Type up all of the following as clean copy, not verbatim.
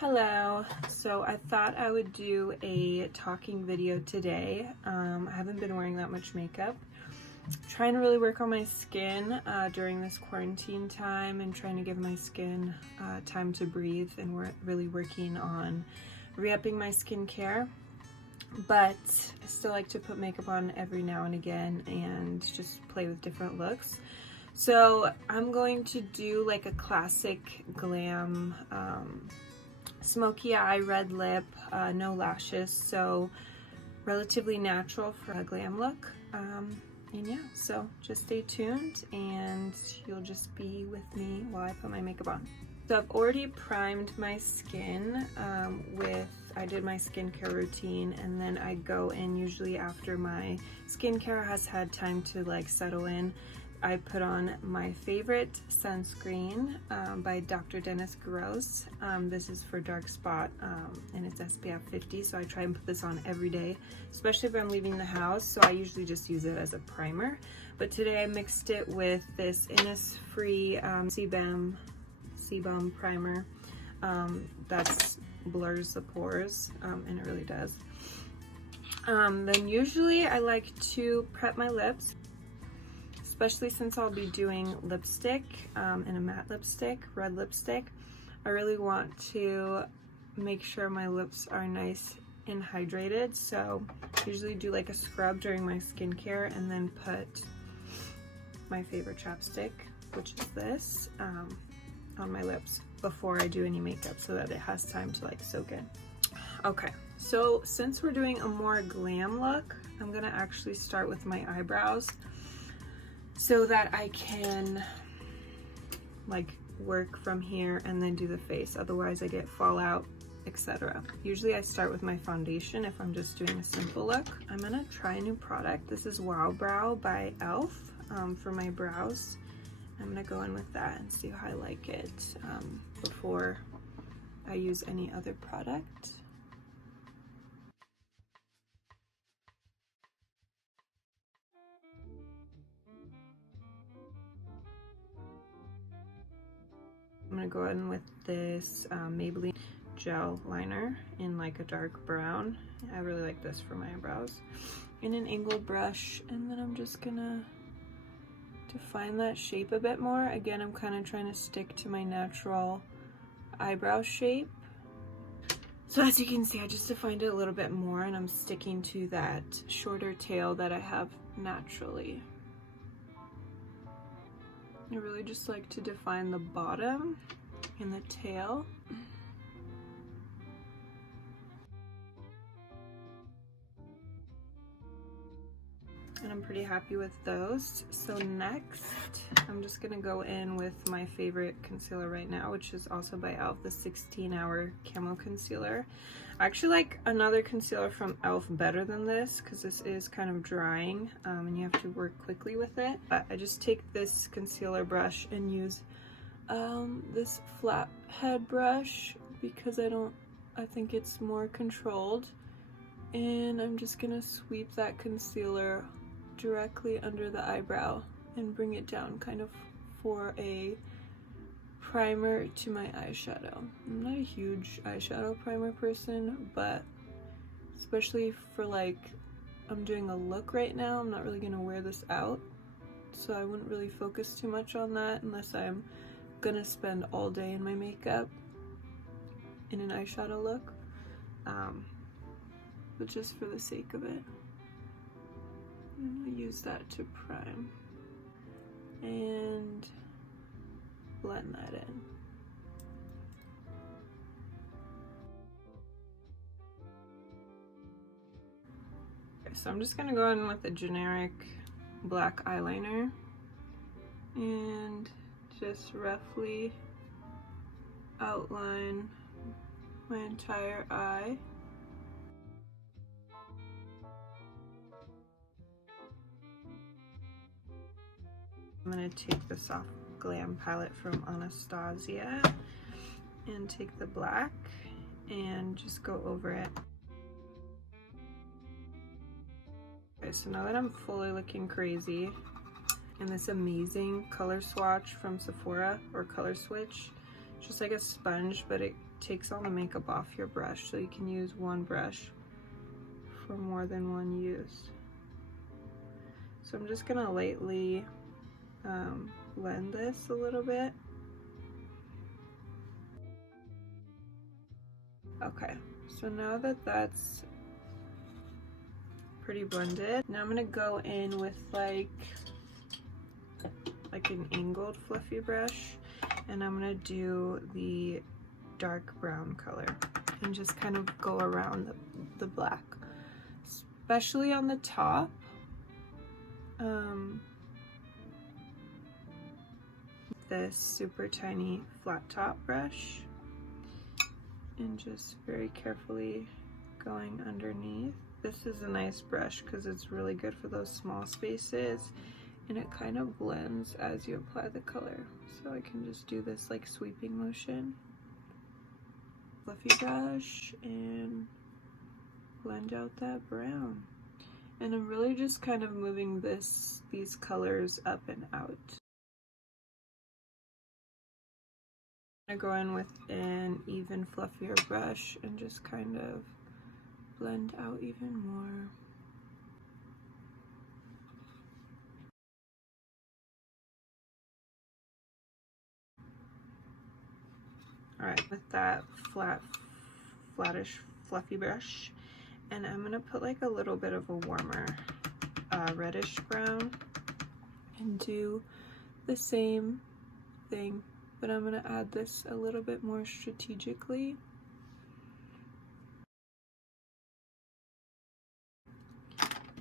Hello. So I thought I would do a talking video today. I haven't been wearing that much makeup. Trying to really work on my skin during this quarantine time and trying to give my skin time to breathe, and we're really working on re-upping my skincare. But I still like to put makeup on every now and again and just play with different looks. So I'm going to do like a classic glam smoky eye, red lip, no lashes, so relatively natural for a glam look. And yeah, so just stay tuned and you'll just be with me while I put my makeup on. So I've already primed my skin I did my skincare routine, and then I go in usually after my skincare has had time to like settle in. I put on my favorite sunscreen by Dr. Dennis Gross. This is for dark spot and it's SPF 50, so I try and put this on every day, especially if I'm leaving the house. So I usually just use it as a primer. But today I mixed it with this Innisfree Sebum primer that blurs the pores, and it really does. Then usually I like to prep my lips, especially since I'll be doing lipstick and a matte lipstick, red lipstick. I really want to make sure my lips are nice and hydrated, so I usually do like a scrub during my skincare and then put my favorite chapstick, which is this, on my lips before I do any makeup so that it has time to like soak in. Okay, so since we're doing a more glam look, I'm gonna actually start with my eyebrows, so that I can like work from here and then do the face. Otherwise I get fallout, etc. Usually I start with my foundation if I'm just doing a simple look. I'm gonna try a new product. This is Wow Brow by e.l.f. For my brows. I'm gonna go in with that and see how I like it before I use any other product. I'm gonna go in with this Maybelline gel liner in like a dark brown. I really like this for my eyebrows. In an angled brush, and then I'm just gonna define that shape a bit more. Again, I'm kind of trying to stick to my natural eyebrow shape. So as you can see, I just defined it a little bit more, and I'm sticking to that shorter tail that I have naturally. I really just like to define the bottom and the tail. And I'm pretty happy with those. So next, I'm just gonna go in with my favorite concealer right now, which is also by e.l.f., the 16-hour Camo Concealer. I actually like another concealer from e.l.f. better than this, because this is kind of drying and you have to work quickly with it. I just take this concealer brush and use this flat head brush because I think it's more controlled. And I'm just gonna sweep that concealer directly under the eyebrow and bring it down kind of for a primer to my eyeshadow. I'm not a huge eyeshadow primer person, but especially for like, I'm doing a look right now, I'm not really gonna wear this out, so I wouldn't really focus too much on that unless I'm gonna spend all day in my makeup in an eyeshadow look. But just for the sake of it, I'm gonna use that to prime and blend that in. Okay, so I'm just gonna go in with a generic black eyeliner and just roughly outline my entire eye. I'm gonna take the Soft Glam palette from Anastasia and take the black and just go over it. Okay, so now that I'm fully looking crazy, and this amazing color swatch from Sephora or Color Switch, just like a sponge, but it takes all the makeup off your brush, so you can use one brush for more than one use. So I'm just gonna lightly blend this a little bit. Okay, so now that that's pretty blended, now I'm gonna go in with like an angled fluffy brush, and I'm gonna do the dark brown color and just kind of go around the black, especially on the top. This super tiny flat top brush, and just very carefully going underneath. This is a nice brush because it's really good for those small spaces, and it kind of blends as you apply the color. So I can just do this like sweeping motion. Fluffy brush and blend out that brown. And I'm really just kind of moving these colors up and out. I'm gonna go in with an even fluffier brush and just kind of blend out even more. Alright, with that flattish, fluffy brush, and I'm gonna put like a little bit of a warmer reddish brown and do the same thing, but I'm gonna add this a little bit more strategically.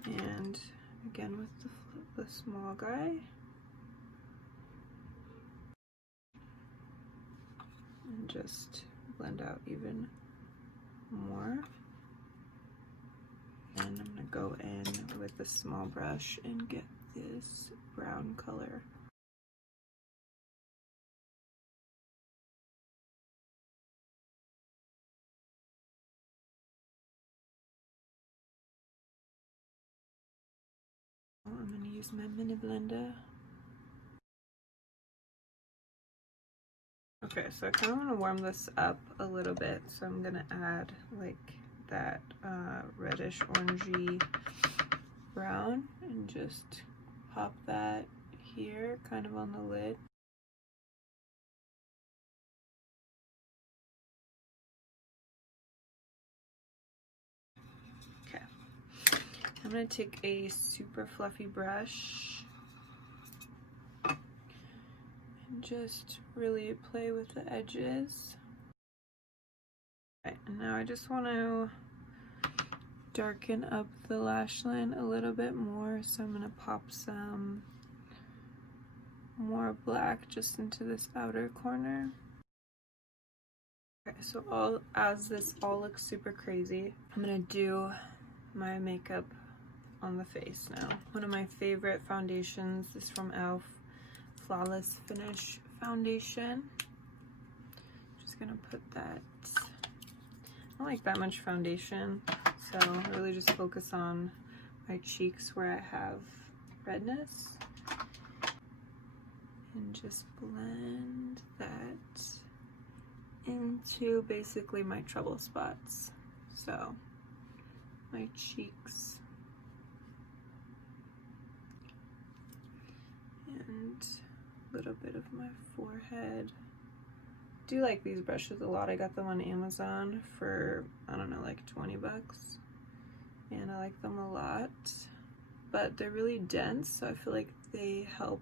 And again with the small guy. And just blend out even more. And I'm gonna go in with the small brush and get this brown color. I'm gonna use my mini blender. Okay, so I kind of want to warm this up a little bit, so I'm gonna add like that reddish orangey brown and just pop that here, kind of on the lid. Okay, I'm gonna take a super fluffy brush and just really play with the edges. Okay, and now I just want to darken up the lash line a little bit more, so I'm gonna pop some more black just into this outer corner. Okay, so as this all looks super crazy, I'm gonna do my makeup on the face now. One of my favorite foundations is from e.l.f. Flawless Finish Foundation. Just gonna put that. I don't like that much foundation, so really just focus on my cheeks where I have redness, and just blend that into basically my trouble spots. So my cheeks and a little bit of my forehead. I do like these brushes a lot. I got them on Amazon for, I don't know, like 20 bucks. And I like them a lot. But they're really dense, so I feel like they help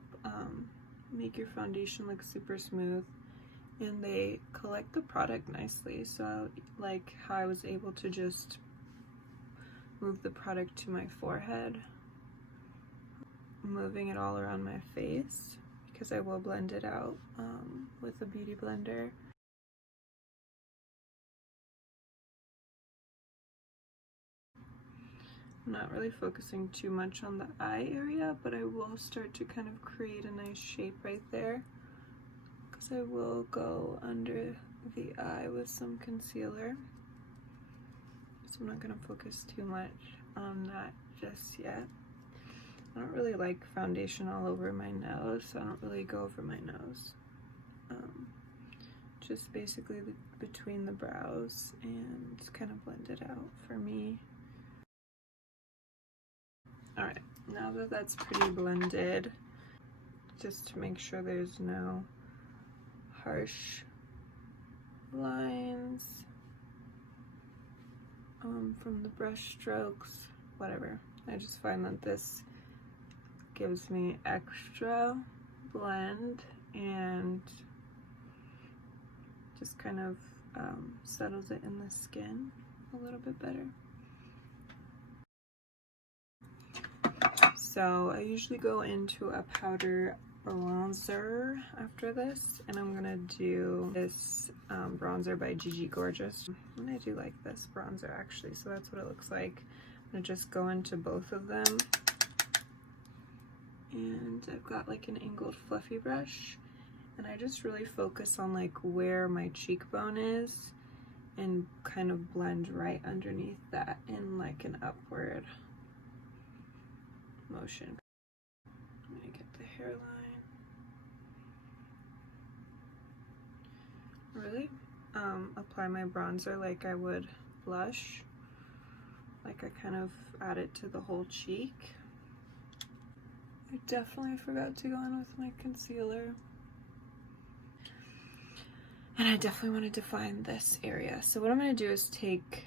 make your foundation look super smooth. And they collect the product nicely. So I like how I was able to just move the product to my forehead, moving it all around my face, because I will blend it out with a beauty blender. I'm not really focusing too much on the eye area, but I will start to kind of create a nice shape right there, because I will go under the eye with some concealer. So I'm not going to focus too much on that just yet. I don't really like foundation all over my nose, so I don't really go over my nose. just basically between the brows, and kind of blend it out for me. Alright, now that that's pretty blended, just to make sure there's no harsh lines from the brush strokes, whatever. I just find that this gives me extra blend and just kind of settles it in the skin a little bit better. So I usually go into a powder bronzer after this, and I'm gonna do this bronzer by Gigi Gorgeous. And I do like this bronzer actually, so that's what it looks like. I'm gonna just go into both of them, and I've got like an angled fluffy brush, and I just really focus on like where my cheekbone is and kind of blend right underneath that in like an upward motion. I'm gonna get the hairline. Really apply my bronzer like I would blush. Like I kind of add it to the whole cheek. I definitely forgot to go in with my concealer. And I definitely want to define this area. So what I'm going to do is take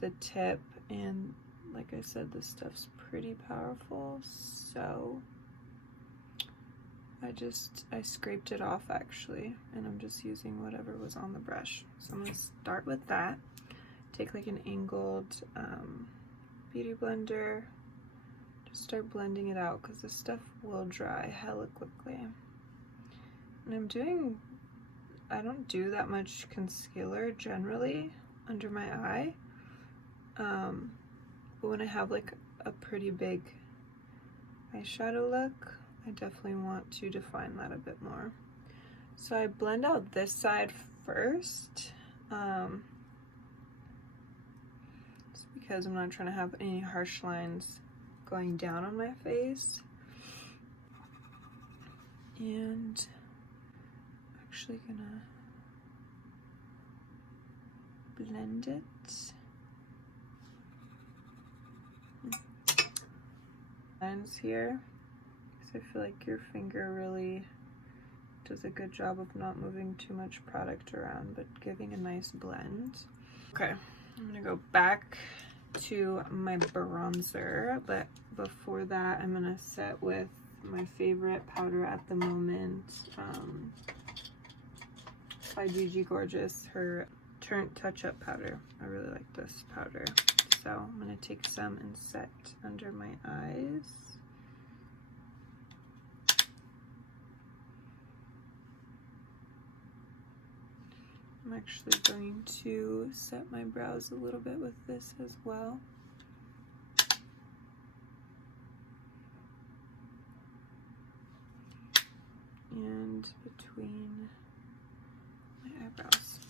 the tip, and like I said, this stuff's pretty powerful, so I scraped it off actually, and I'm just using whatever was on the brush. So I'm going to start with that. Take like an angled beauty blender, just start blending it out because this stuff will dry hella quickly. And I don't do that much concealer generally under my eye, but when I have like a pretty big eyeshadow look, I definitely want to define that a bit more. So I blend out this side first, just because I'm not trying to have any harsh lines going down on my face. And actually gonna blend it. Lines here, because I feel like your finger really does a good job of not moving too much product around, but giving a nice blend. Okay, I'm gonna go back to my bronzer, but before that I'm gonna set with my favorite powder at the moment, by Gigi Gorgeous, her Turnt Touch Up powder. I really like this powder. So I'm gonna take some and set under my eyes. I'm actually going to set my brows a little bit with this as well. And between my eyebrows.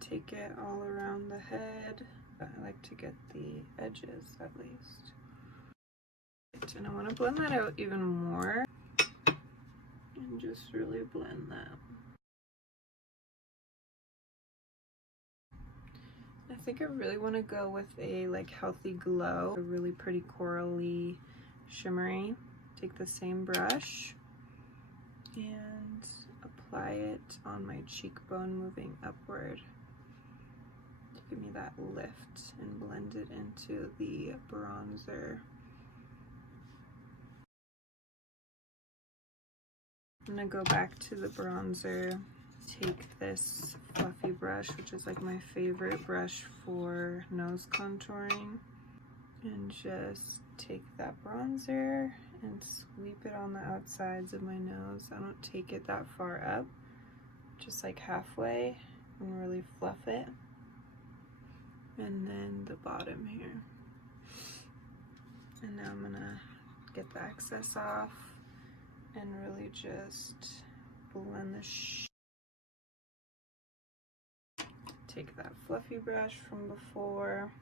Take it all around the head. I like to get the edges at least. And I want to blend that out even more and just really blend that. I think I really want to go with a like healthy glow, a really pretty corally, shimmery. Take the same brush and apply it on my cheekbone, moving upward to give me that lift, and blend it into the bronzer. I'm gonna go back to the bronzer, take this fluffy brush, which is like my favorite brush for nose contouring, and just take that bronzer and sweep it on the outsides of my nose. I don't take it that far up, just like halfway, and really fluff it. And then the bottom here. And now I'm gonna get the excess off and really just blend the take that fluffy brush from before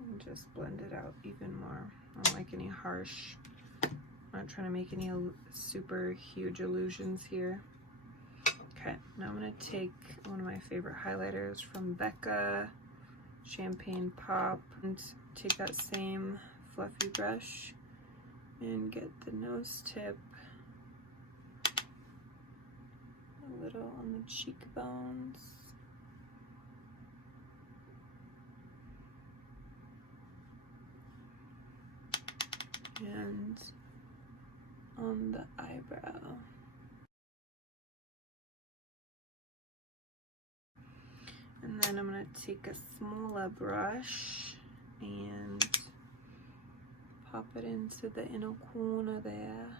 And just blend it out even more. I don't like any harsh, I'm not trying to make any super huge illusions here. Okay, now I'm gonna take one of my favorite highlighters from Becca, Champagne Pop, and take that same fluffy brush and get the nose tip a little on the cheekbones. And on the eyebrow. And then I'm going to take a smaller brush and pop it into the inner corner there.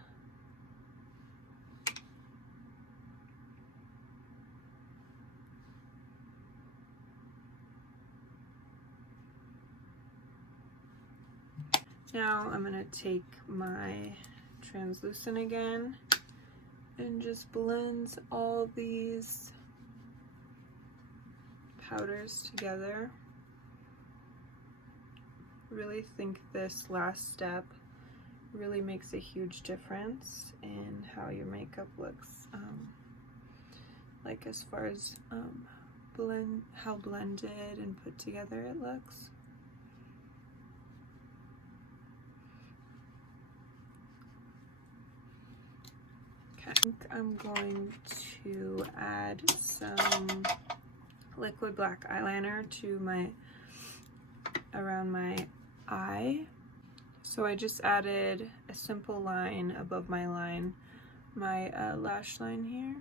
Now I'm going to take my translucent again and just blend all these powders together. Really think this last step really makes a huge difference in how your makeup looks, like as far as how blended and put together it looks. Okay, I think I'm going to add some liquid black eyeliner to around my eye. So I just added a simple line above my lash line here.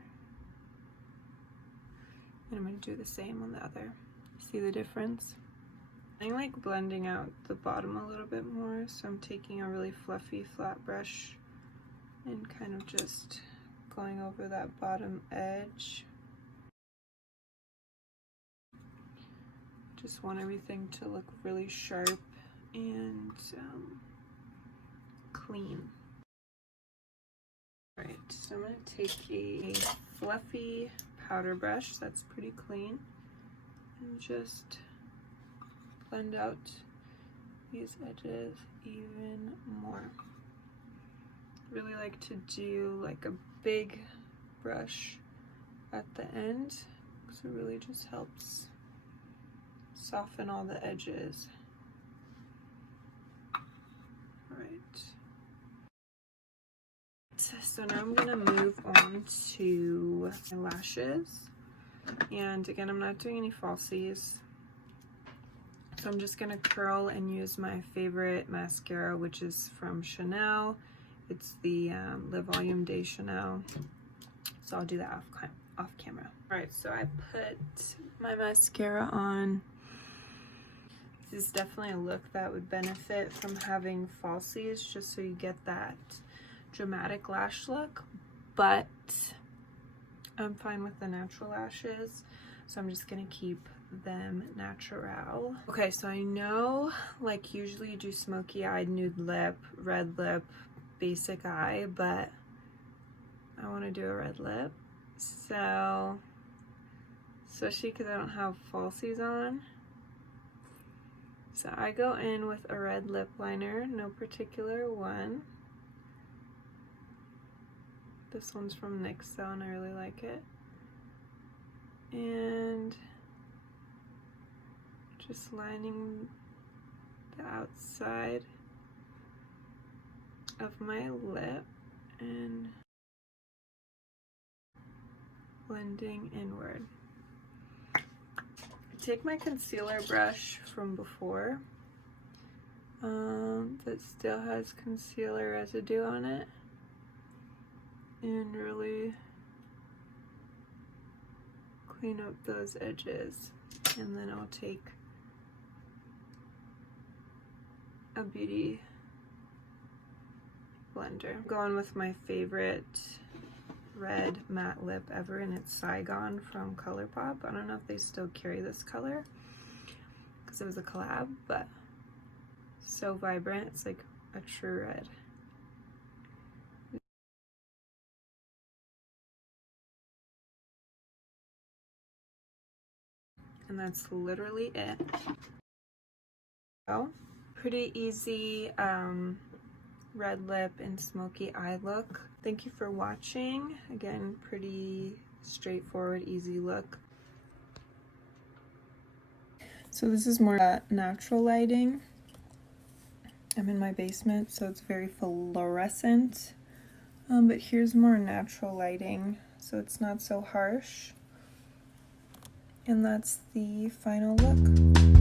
And I'm going to do the same on the other. See the difference? I like blending out the bottom a little bit more, so I'm taking a really fluffy flat brush and kind of just going over that bottom edge. Just want everything to look really sharp and clean. Alright, so I'm going to take a fluffy powder brush that's pretty clean and just blend out these edges even more. Really like to do like a big brush at the end because it really just helps soften all the edges. Alright. So now I'm going to move on to my lashes. And again, I'm not doing any falsies. So I'm just going to curl and use my favorite mascara, which is from Chanel. It's the Le Volume de Chanel. So I'll do that off camera. Alright, so I put my mascara on. This is definitely a look that would benefit from having falsies, just so you get that dramatic lash look, but I'm fine with the natural lashes, so I'm just gonna keep them natural. Okay, so I know like usually you do smoky eye, nude lip, red lip, basic eye, but I want to do a red lip, so especially because I don't have falsies on. So I go in with a red lip liner, no particular one. This one's from NYX though, and I really like it. And just lining the outside of my lip and blending inward. Take my concealer brush from before that still has concealer residue on it, and really clean up those edges, and then I'll take a beauty blender. I'm going with my favorite red matte lip ever, and it's Saigon from ColourPop. I don't know if they still carry this color because it was a collab, but so vibrant. It's like a true red. And that's literally it. Oh, pretty easy red lip and smoky eye look. Thank you for watching. Again, pretty straightforward, easy look. So this is more natural lighting. I'm in my basement, so it's very fluorescent. But here's more natural lighting, so it's not so harsh. And that's the final look.